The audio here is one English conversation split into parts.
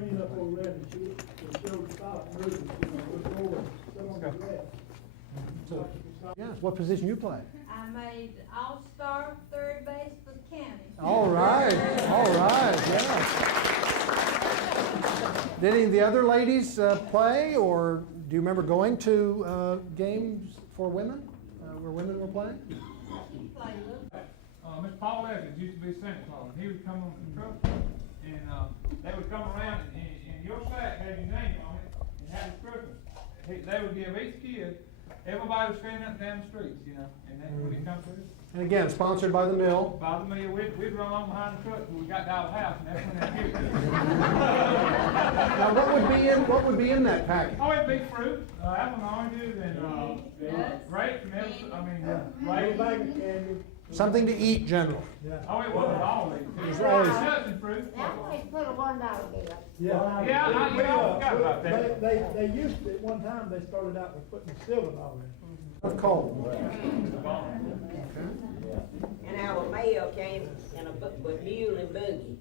Clean up over there and shoot, and show stop moving, we're going, someone to rest. So, yeah, what position you play? I made all-star third base for the county. All right, yeah. Did any of the other ladies play, or do you remember going to games for women, where women were playing? She played a little. Mr. Paul Evans used to be Santa Claus, and he would come on the truck, and they would come around, and your sack had your name on it, and had the Christmas. They would give each kid, everybody was standing up and down the streets, you know, and then when it comes to it. And again, sponsored by the mill. By the mill, we'd run along behind the truck till we got to our house, and that's when they give it to us. Now, what would be in that package? Oh, it'd be fruit, apple and oranges, and grapes, and everything, grapes. Bag of candy. Something to eat, generally. Oh, it wasn't always. It was always- nuts and fruit. They always put a $1 bill. Yeah. Yeah, we all forgot about that. They used to, at one time, they started out with putting silver dollars in. Of coal. And our mail came in with mule and buggy.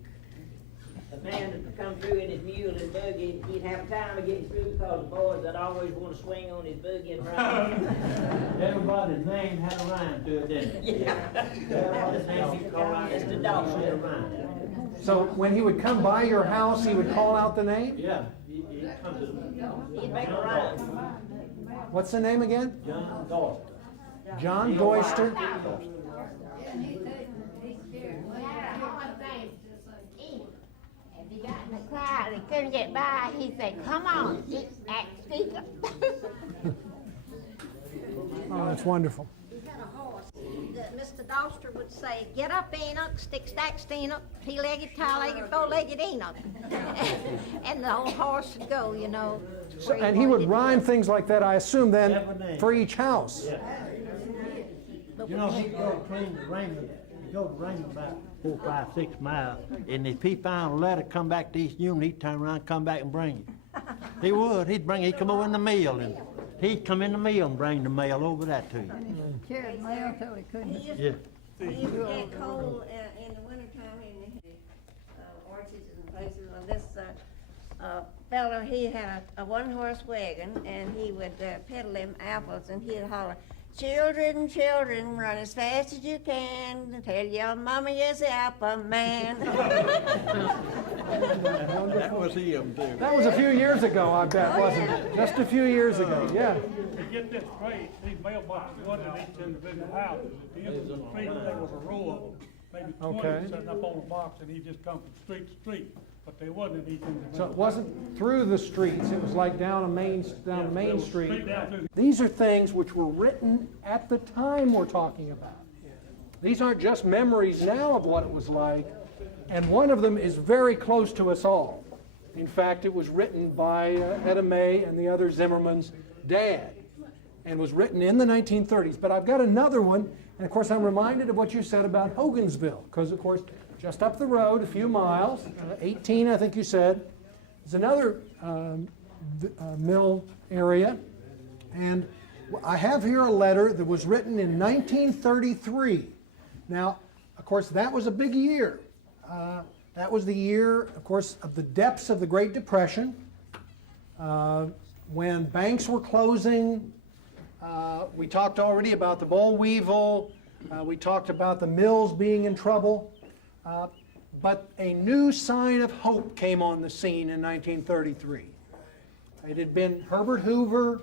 The man that come through in his mule and buggy, he'd have time of getting through because the boys that always want to swing on his buggy and ride. Everybody's name had a rhyme to it, didn't it? Everybody's name he called out. It's the dog had a rhyme. So when he would come by your house, he would call out the name? Yeah, he come to the. He'd make a rhyme. What's the name again? John Doster. John Doyster. If he got in the crowd and couldn't get by, he'd say, "Come on, speak up." Oh, that's wonderful. He had a horse that Mr. Doster would say, "Get up, Enoch, stick, stack, Enoch, three-legged, tie-legged, four-legged Enoch." And the old horse would go, you know. So, and he would rhyme things like that, I assume, then, for each house. Yeah. You know, he'd go between the Raymond, he'd go to Raymond about 4, 5, 6 miles, and if he found a letter come back to East Union, he'd turn around, come back and bring it. He would, he'd come over in the mail, and he'd come in the mail and bring the mail over that to you. Carried mail till he couldn't. Yeah. He used to get cold in the wintertime in the orchards and places. And this fellow, he had a one-horse wagon, and he would peddle them apples, and he'd holler, "Children, children, run as fast as you can. Tell your mama you're the apple man." That was him, too. That was a few years ago, I bet, wasn't it? Just a few years ago, yeah. To get this straight, these mailboxes wasn't in each individual house. At the end of the street, there was a row of them, maybe 20 Okay. sitting up on a box, and he just come from street to street, but they wasn't in each individual. So it wasn't through the streets, it was like down Main Straight Street. down through. These are things which were written at the time we're talking about. These aren't just memories now of what it was like, and one of them is very close to us all. In fact, it was written by Etta May and the other Zimmerman's dad, and was written in the 1930s. But I've got another one, and of course I'm reminded of what you said about Hogansville, because of course just up the road, a few miles, 18 I think you said, is another mill area. And I have here a letter that was written in 1933. Now, of course, that was a big year. That was the year, of course, of the depths of the Great Depression, when banks were closing. We talked already about the boll weevil. We talked about the mills being in trouble. But a new sign of hope came on the scene in 1933. It had been Herbert Hoover,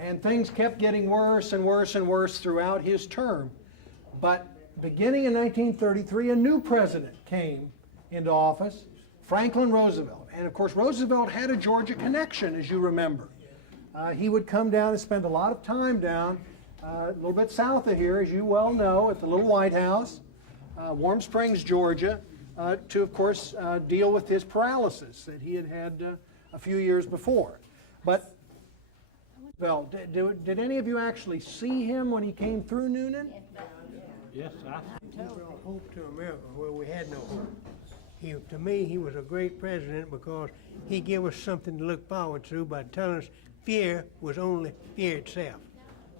and things kept getting worse and worse and worse throughout his term. But beginning in 1933, a new president came into office, Franklin Roosevelt. And of course, Roosevelt had a Georgia connection, as you remember. He would come down and spend a lot of time down a little bit south of here, as you well know, at the Little White House, Warm Springs, Georgia, to, of course, deal with his paralysis that he had had a few years before. But, well, did any of you actually see him when he came through Noonan? Yes, I. brought hope to America where we had no hope. To me, he was a great president because he gave us something to look forward to by telling us fear was only fear itself.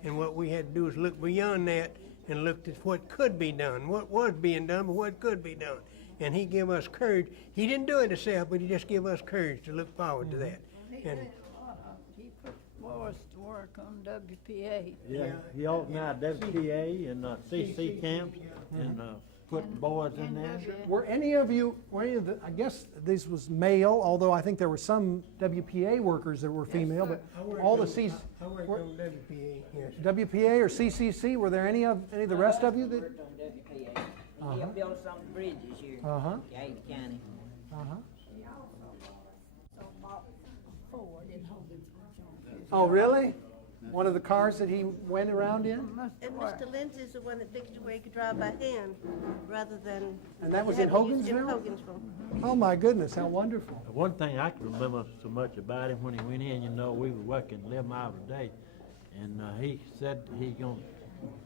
And what we had to do is look beyond that and look at what could be done, what was being done, but what could be done. and he give us courage. He didn't do it himself, but he just give us courage to look forward to that. And He put boys to work on WPA. Yeah, he organized WPA and CC camps and put the boys in there. Were any of the, I guess this was male, although I think there were some WPA workers that were female, but all the CC, I worked on WPA, yes. WPA or CCC, were there any of the rest of you that? Worked on WPA. He helped build some bridges here Uh-huh. in Ada County. Uh-huh. Ford Oh, really? One of the cars that he went around in? And Mr. Lindsay's the one that fixed it where you could drive by hand rather than. And that was in having to use- Hogansville? In Hogansville. Oh, my goodness, how wonderful. One thing I can remember so much about him when he went in, we were working 11 hours a day, and he said he gonna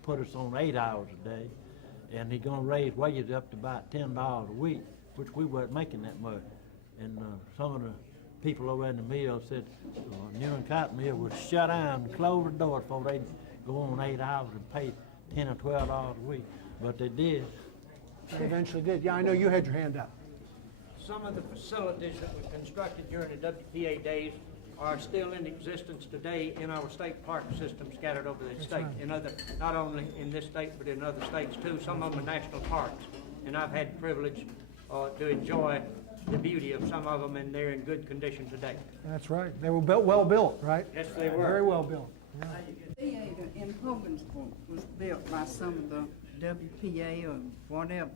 put us on 8 hours a day, and he gonna raise wages up to about $10 a week, which we weren't making that much. And some of the people over in the mill said Newland Cotton Mill would shut down and close the doors before they'd go on 8 hours and pay $10 or $12 a week. But they did. They eventually did. Yeah, I know you had your hand up. Some of the facilities that were constructed during the WPA days are still in existence today in our state park system scattered over the state. Not only in this state, but in other states too. Some of them are national parks. And I've had the privilege to enjoy the beauty of some of them, and they're in good condition today. That's right. They were well built, right? Yes, they were. Very well built. Yeah. Theater in Hogansville was built by some of the WPA or whatever.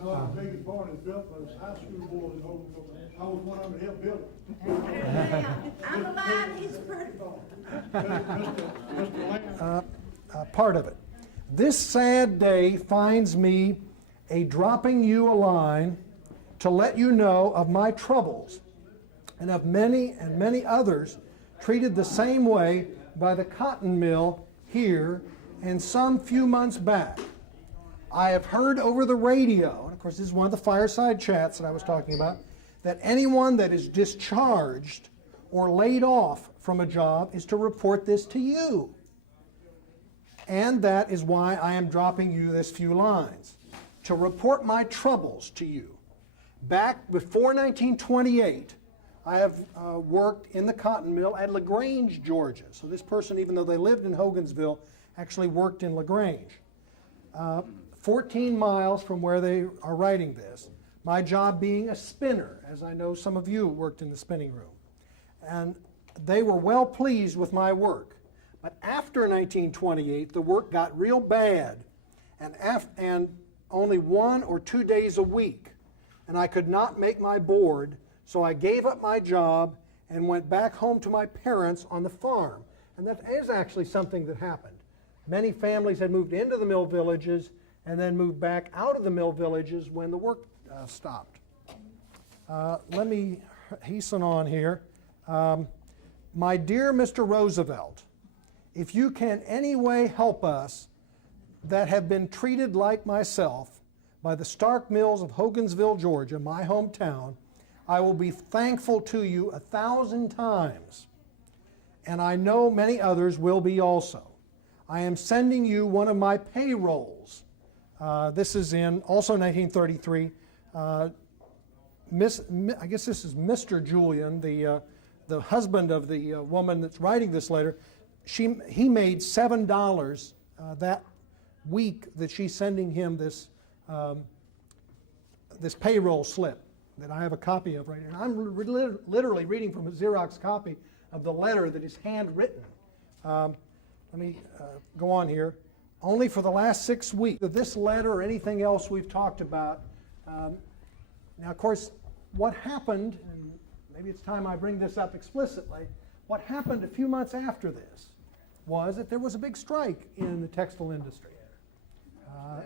No, the biggest barn is built by the high school boys in Hogansville. I was one of them that helped build it. I'm alive, he's pretty boy. Mr. Lamb. Part of it. This sad day finds me dropping you a line to let you know of my troubles and of many and many others treated the same way by the cotton mill here and some few months back. I have heard over the radio, and of course this is one of the fireside chats that I was talking about, that anyone that is discharged or laid off from a job is to report this to you. And that is why I am dropping you this few lines, to report my troubles to you. Back before 1928, I have worked in the cotton mill at LaGrange, Georgia. So this person, even though they lived in Hogansville, actually worked in LaGrange. 14 miles from where they are writing this. My job being a spinner, as I know some of you worked in the spinning room. And they were well pleased with my work. But after 1928, the work got real bad, and only 1 or 2 days a week. And I could not make my board, so I gave up my job and went back home to my parents on the farm. And that is actually something that happened. Many families had moved into the mill villages and then moved back out of the mill villages when the work stopped. Let me hasten on here. My dear Mr. Roosevelt, if you can any way help us that have been treated like myself by the Stark Mills of Hogansville, Georgia, my hometown, I will be thankful to you 1,000 times. And I know many others will be also. I am sending you one of my payrolls. This is in also 1933. I guess this is Mr. Julian, the husband of the woman that's writing this letter. He made $7 that week that she's sending him this this payroll slip that I have a copy of right here. And I'm literally reading from a Xerox copy of the letter that is handwritten. Let me go on here. Only for the last 6 weeks of this letter or anything else we've talked about. Now, of course, what happened, and maybe it's time I bring this up explicitly, what happened a few months after this was that there was a big strike in the textile industry. A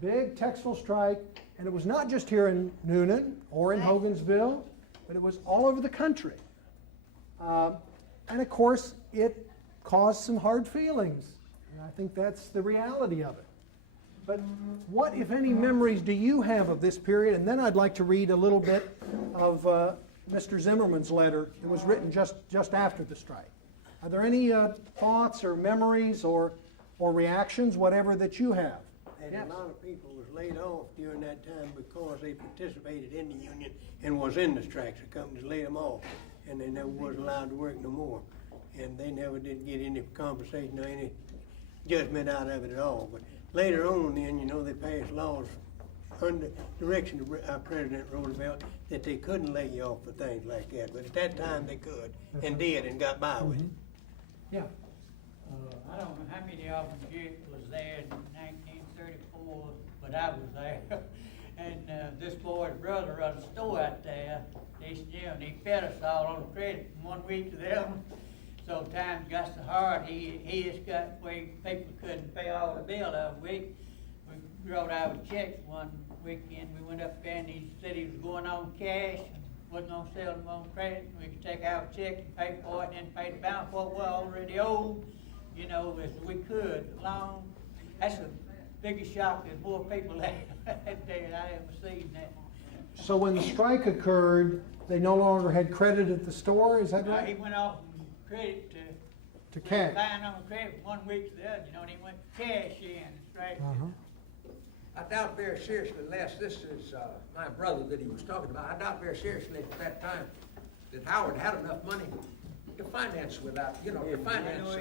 big textile strike, and it was not just here in Noonan or in Hogansville, but it was all over the country. And of course, it caused some hard feelings. And I think that's the reality of it. But what, if any, memories do you have of this period? And then I'd like to read a little bit of Mr. Zimmerman's letter that was written just after the strike. Are there any thoughts or memories or reactions, whatever that you have? And a lot of people was laid off during that time because they participated in the union and was in the strikes. The companies laid them off, and they never was allowed to work no more. And they never did get any compensation or any judgment out of it at all. But later on then, you know, they passed laws under direction of President Roosevelt that they couldn't lay you off for things like that. But at that time they could, and did, and got by with it. Yeah. I don't know how many of them here was there in 1934, but I was there. And this boy's brother run a store out there, and he fed us all on credit from 1 week to the other. So times got so hard, he just got where people couldn't pay all the bill every week. We wrote out checks one weekend. We went up there and he said he was going on cash and wasn't gonna sell them on credit. We could take our check and pay for it and then pay the balance what we already owed, you know, as we could along. That's the biggest shock that more people had there than I ever seen that. So when the strike occurred, they no longer had credit at the store, is that He right? went off from credit To cash. buying on credit from 1 week to the other, you know, and he went cash in straight. I doubt very seriously, Les, this is my brother that he was talking about. I doubt very seriously at that time that Howard had enough money to finance without, you know, to finance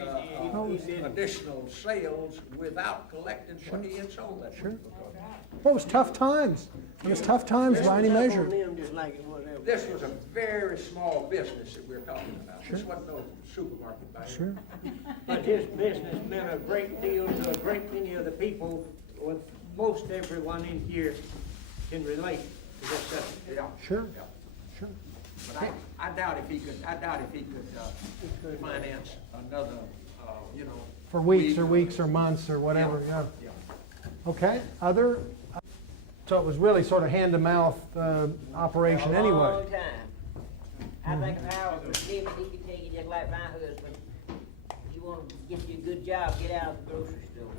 additional sales without collecting what he had sold that week. Well, it was tough times. It was tough times by any measure. This was a very small business that we're talking about. This wasn't no supermarket by Sure. But his business meant a great deal to a great many of the people. With most everyone in here can relate to this subject. Yeah. Sure. Yeah. Sure. But I doubt if he could finance another, you know. For weeks or months or whatever, yeah. Okay, other, so it was really sort of hand-to-mouth operation A anyway. long time. I think if Howard was living, he could tell you just like my husband, you want to get you a good job, get out of the grocery store.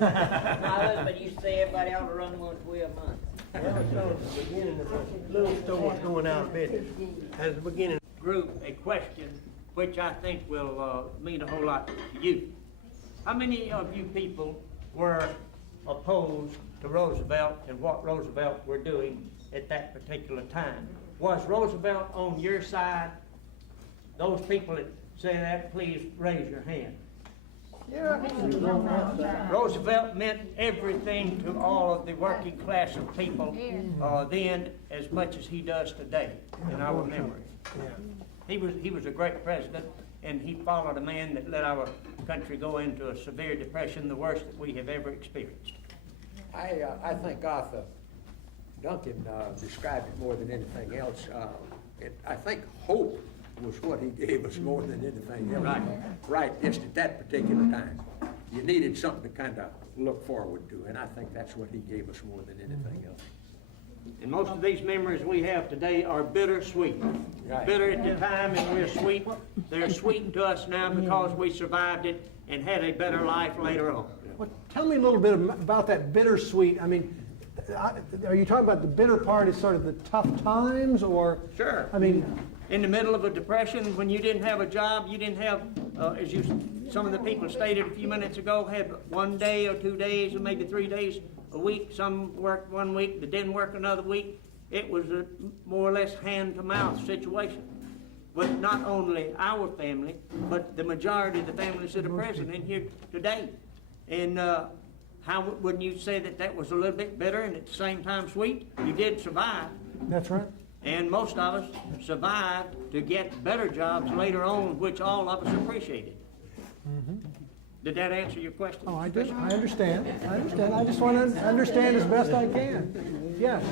My husband used to say everybody ought to run one 12 months. That was sort of the beginning of the little stores going out of business. At the beginning. Group a question which I think will mean a whole lot to you. How many of you people were opposed to Roosevelt and what Roosevelt were doing at that particular time? Was Roosevelt on your side? Those people that say that, please raise your hand. Roosevelt meant everything to all of the working class of people then as much as he does today in our memory. He was a great president, and he followed a man that let our country go into a severe depression, the worst that we have ever experienced. I think Arthur Duncan described it more than anything else. I think hope was what he gave us more than anything else. Right, just at that particular time. You needed something to kind of look forward to, and I think that's what he gave us more than anything else. And most of these memories we have today are bittersweet. Right. Bitter at the time and we're sweet. They're sweet to us now because we survived it and had a better life later on. Well, tell me a little bit about that bittersweet. I mean, are you talking about the bitter part is sort of the tough times, or? Sure. I mean, in the middle of a depression, when you didn't have a job, you didn't have, some of the people stated a few minutes ago, had 1 day or 2 days or maybe 3 days a week. Some worked 1 week, but didn't work another week. It was a more or less hand-to-mouth situation. But not only our family, but the majority of the families that are present in here today. And how wouldn't you say that that was a little bit bitter and at the same time sweet? You did survive. That's right. And most of us survived to get better jobs later on, which all of us appreciated. Did that answer your question? Oh, I did. I understand. I just want to understand as best I can. Yes.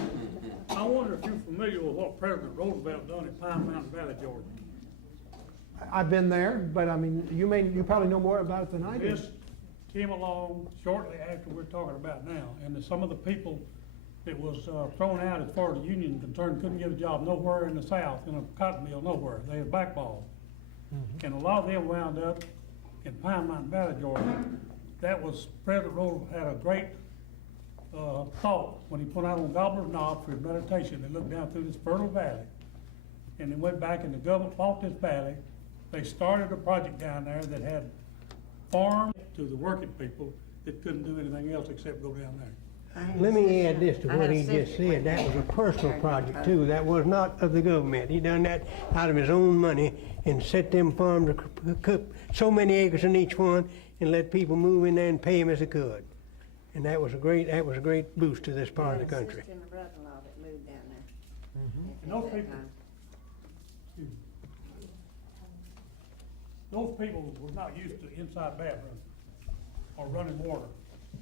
I wonder if you're familiar with what President Roosevelt done in Pine Mountain Valley, Georgia. I've been there, but I mean, you probably know more about it than I do. This came along shortly after we're talking about now, and some of the people that was thrown out as far as the union concerned couldn't get a job nowhere in the South, in a cotton mill, nowhere. They were blackballed. And a lot of them wound up in Pine Mountain Valley, Georgia. That was, President Roosevelt had a great thought when he put out on Gobbler's Knob for his meditation. They looked down through this fertile valley, and they went back and the government bought this valley. They started a project down there that had farms to the working people that couldn't do anything else except go down there. let me add this to what he just said. That was a personal project too. That was not of the government. He done that out of his own money and set them farms, so many acres in each one, and let people move in there and pay him as they could. And that was a great boost to this part of the country. Sister and a brother-in-law that moved down there. And those people, those people were not used to inside bathrooms or running water.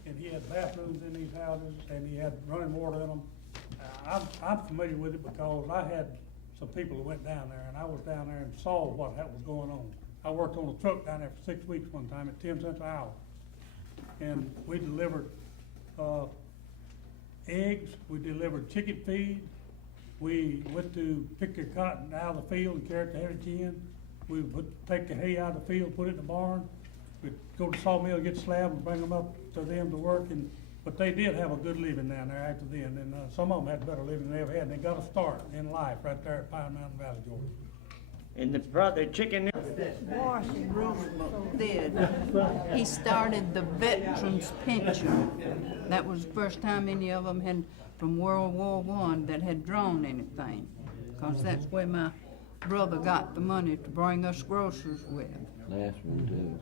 And he had bathrooms in these houses, and he had running water in them. I'm familiar with it because I had some people who went down there, and I was down there and saw what was going on. I worked on a truck down there for 6 weeks one time at 10 cents an hour. And we delivered eggs, we delivered chicken feed, we went to pick the cotton out of the field and carry it to heavy tin. We would take the hay out of the field, put it in the barn. We'd go to the sawmill, get slabs, and bring them up to them to work. But they did have a good living down there after then, and some of them had better living than they ever had. And they got a start in life right there at Pine Mountain Valley, Georgia. And the brother chicken. Washington Roosevelt did. He started the Veterans Pension. That was the first time any of them had, from World War I, that had drawn anything. Because that's where my brother got the money to bring us groceries with. Last one too.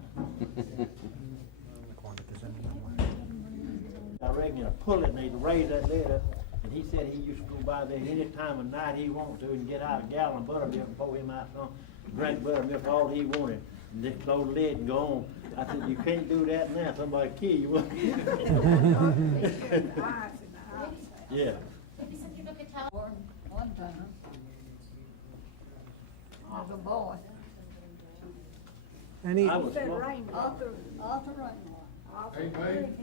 I reckon a pullet need to raise that lid up, and he said he used to go by there any time of night he wanted to and get out a gallon of buttermilk and pour him out some, drink buttermilk all he wanted, and just close the lid and go on. I said, you can't do that now, somebody kill you. Yeah. One time, I was a boy. And he, Arthur Rainbow.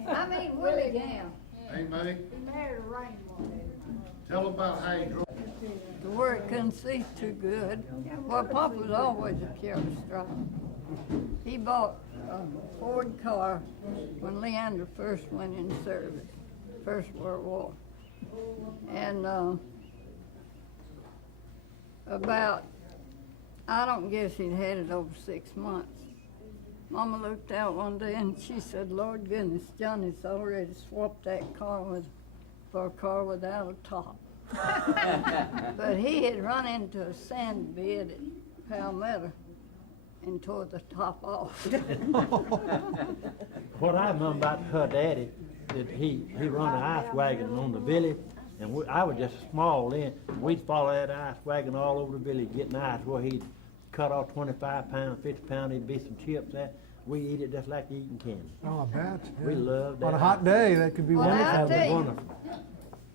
I mean, Willie Gam. Hey, May, He married a Rainbow. tell about how you drove. The word couldn't see too good. Well, Pop was always a careless driver. He bought a Ford car when Leander first went in service, First World War. And about, I don't guess he'd had it over 6 months. Mama looked out one day and she said, Lord goodness, Johnny's already swapped that car for a car without a top. But he had run into a sand bed at Palmetto and tore the top off. What I remember about her daddy, that he run an ice wagon on the village, and I was just small then. We'd follow that ice wagon all over the village getting ice, where he'd cut off 25 pounds, 50 pounds, there'd be some chips there. We eat it just like eating candy. oh, I bet. We loved that. On a hot day, that could be Well, wonderful. I'll tell you, Wonderful.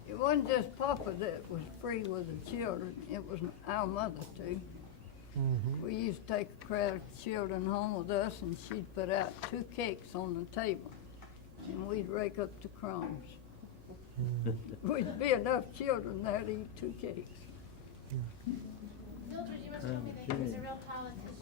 it wasn't just Papa that was free with the children, it was our mother too. We used to take a crowd of children home with us and she'd put out 2 cakes on the table and we'd rake up the crumbs. We'd be enough children there to eat 2 cakes. Mildred, you must tell me that he was a real politician.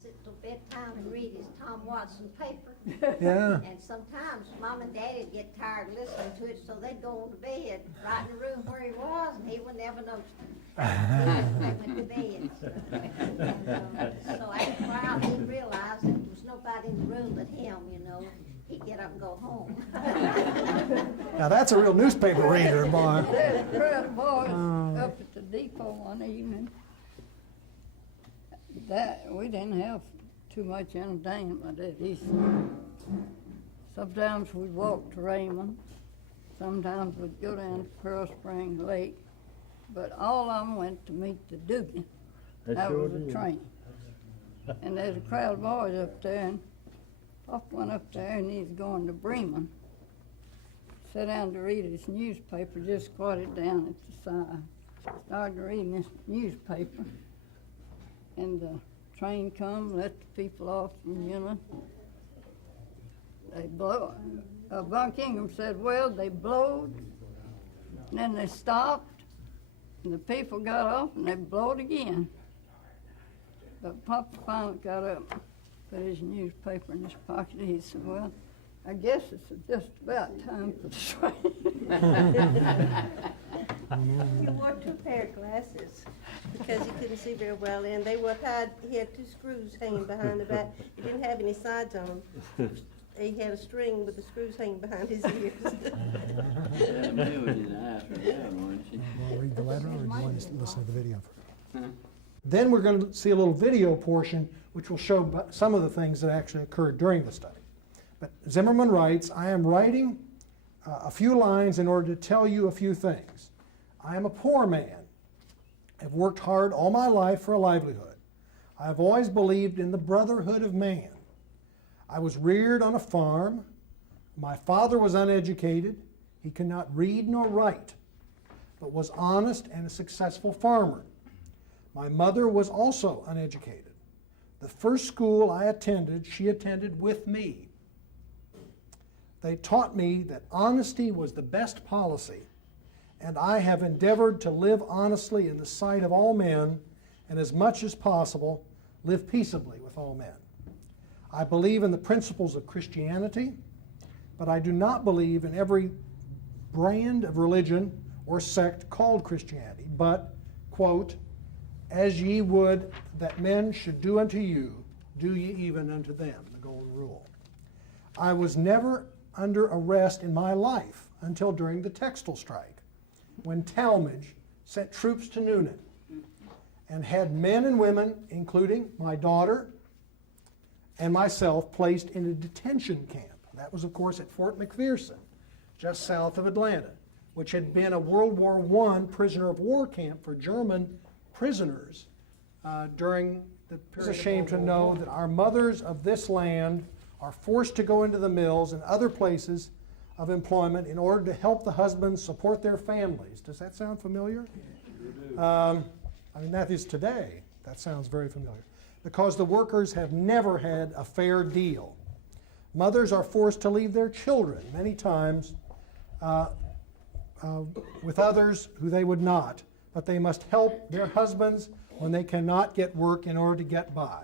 Sit till bedtime and read his Tom Watson paper. Yeah. And sometimes Mom and Daddy'd get tired listening to it, so they'd go on to bed, right in the room where he was, and he would never notice them. They went to bed. And, so after a while, he realized that there was nobody in the room but him, you know. He'd get up and go home. Now that's a real newspaper reader, boy. There's a crowd of boys up at the depot one evening. That, we didn't have too much entertainment at Easter. Sometimes we'd walk to Raymond, sometimes we'd go down to Pearl Spring Lake, but all of them went to meet the Doogie. That was a train. And there's a crowd of boys up there, and Pop went up there and he's going to Bremen. Sat down to read his newspaper, just squatted down at the side. Started reading this newspaper. And the train come, let the people off from Union. They blow. Buck Ingham said, well, they blowed, and then they stopped, and the people got off, and they blowed again. But Papa finally got up, put his newspaper in his pocket. He said, well, I guess it's just about time for the train. He wore 2 pair of glasses because he couldn't see very well, and they were tied. He had 2 screws hanging behind the back. He didn't have any sides on them. he had a string with the screws hanging behind his ears. Read the letter, or do you want to listen to the video? Then we're going to see a little video portion which will show some of the things that actually occurred during the study. But Zimmerman writes, I am writing a few lines in order to tell you a few things. I am a poor man. I've worked hard all my life for a livelihood. I have always believed in the brotherhood of man. I was reared on a farm. My father was uneducated. He could not read nor write, but was honest and a successful farmer. My mother was also uneducated. The first school I attended, she attended with me. They taught me that honesty was the best policy, and I have endeavored to live honestly in the sight of all men, and as much as possible, live peaceably with all men. I believe in the principles of Christianity, but I do not believe in every brand of religion or sect called Christianity, but, quote, as ye would that men should do unto you, do ye even unto them, the golden rule. I was never under arrest in my life until during the textile strike, when Talmadge sent troops to Noonan and had men and women, including my daughter and myself, placed in a detention camp. That was, of course, at Fort McPherson, just south of Atlanta, which had been a World War I prisoner of war camp for German prisoners during the period. It's a shame to know that our mothers of this land are forced to go into the mills and other places of employment in order to help the husbands support their families. Does that sound familiar? I mean, that is today. That sounds very familiar. Because the workers have never had a fair deal. Mothers are forced to leave their children many times with others who they would not, but they must help their husbands when they cannot get work in order to get by.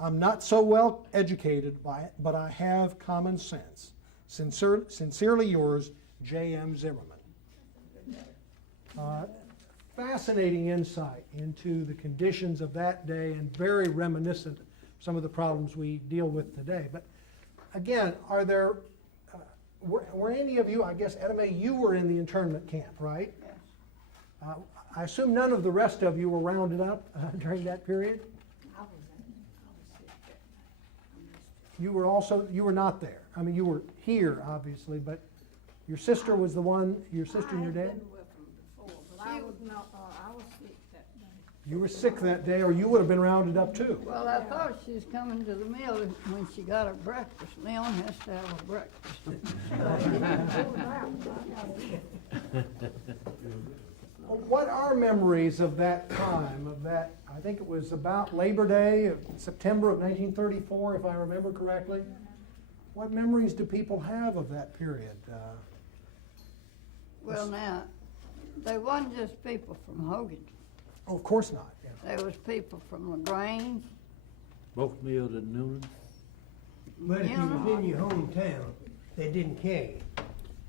I'm not so well educated, but I have common sense. Sincerely yours, J.M. Zimmerman. Fascinating insight into the conditions of that day and very reminiscent of some of the problems we deal with today. But again, are there, were any of you, I guess, Edame, you were in the internment camp, right? Yes. I assume none of the rest of you were rounded up during that period? You were not there. I mean, you were here, obviously, but your sister was the one, your sister and your dad? I was not, I was sick that day. You were sick that day, or you would have been rounded up too. Well, I thought she was coming to the mill when she got her breakfast. Leon has to have a breakfast. Well, what are memories of that time, of that, I think it was about Labor Day, of September of 1934, if I remember correctly? What memories do people have of that period? Well, now, they wasn't just people from Hogan. Oh, of course not. Yeah. There was people from LaGrange. Both mills at Noonan. But if you was in your hometown, they didn't care you.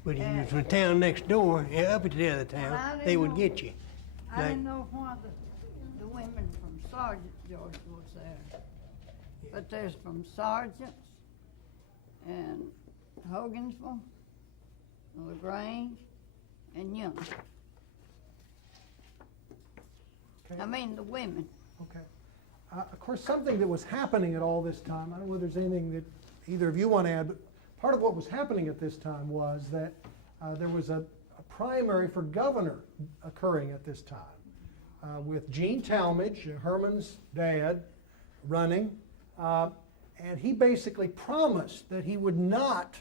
But if you was from town next door, up at the other town, they would get you. I didn't know why the women from Sergeant George was there. But there's from Sergeants and Hogansville, LaGrange, and Young. Okay. I mean, the women. Okay. Of course, something that was happening at all this time, I don't know whether there's anything that either of you want to add, but part of what was happening at this time was that there was a primary for governor occurring at this time with Gene Talmadge, Herman's dad, running. And he basically promised that he would not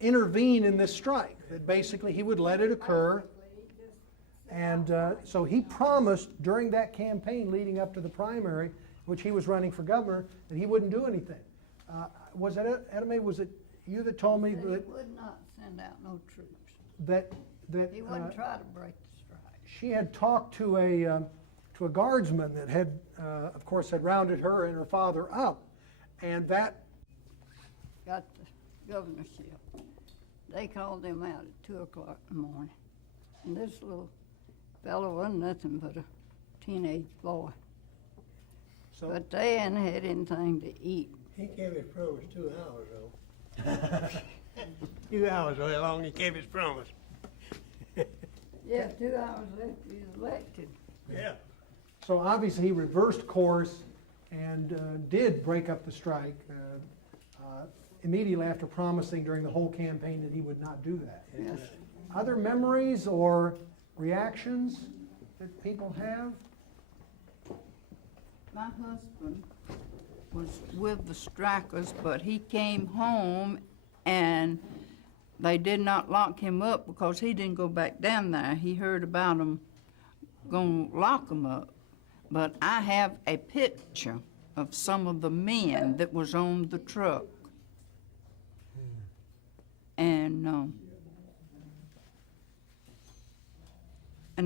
intervene in this strike, that basically he would let it occur. And so he promised during that campaign leading up to the primary, which he was running for governor, that he wouldn't do anything. Was it, Edame, was it you that told me that He would not send out no troops. that He wouldn't try to break the strike. she had talked to a guardsman that had, of course, had rounded her and her father up, and that Got the governorship. They called them out at 2 o'clock in the morning. And this little fellow wasn't nothing but a teenage boy. so But they hadn't had anything to eat. He kept his promise 2 hours though. 2 hours, how long he kept his promise. Yeah, 2 hours after he was elected. Yeah. So obviously, he reversed course and did break up the strike immediately after promising during the whole campaign that he would not do that. Yes. Other memories or reactions that people have? My husband was with the strikers, but he came home and they did not lock him up because he didn't go back down there. He heard about them gonna lock him up. But I have a picture of some of the men that was on the truck. And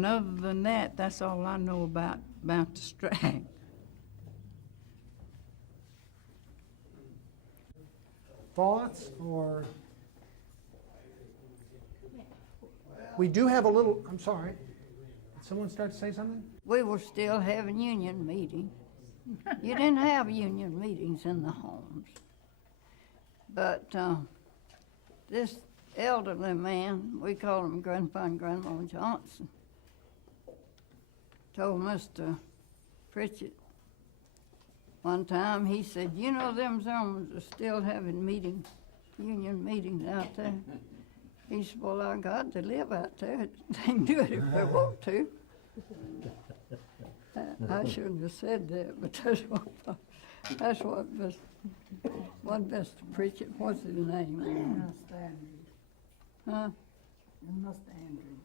other than that, that's all I know about the strike. Thoughts or? We do have a little, I'm sorry. Did someone start to say something? We were still having union meetings. You didn't have union meetings in the homes. But this elderly man, we call him Grandpa and Grandma Johnson, told Mr. Pritchett one time, he said, you know, them Zermans are still having meetings, union meetings out there. He said, well, our God, they live out there. They can do it if they want to. I shouldn't have said that, but that's what Mr. Pritchett, what's his name? Mr. Andrew. Huh? Mr. Andrew.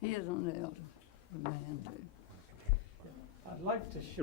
He is an elder man too. I'd like to show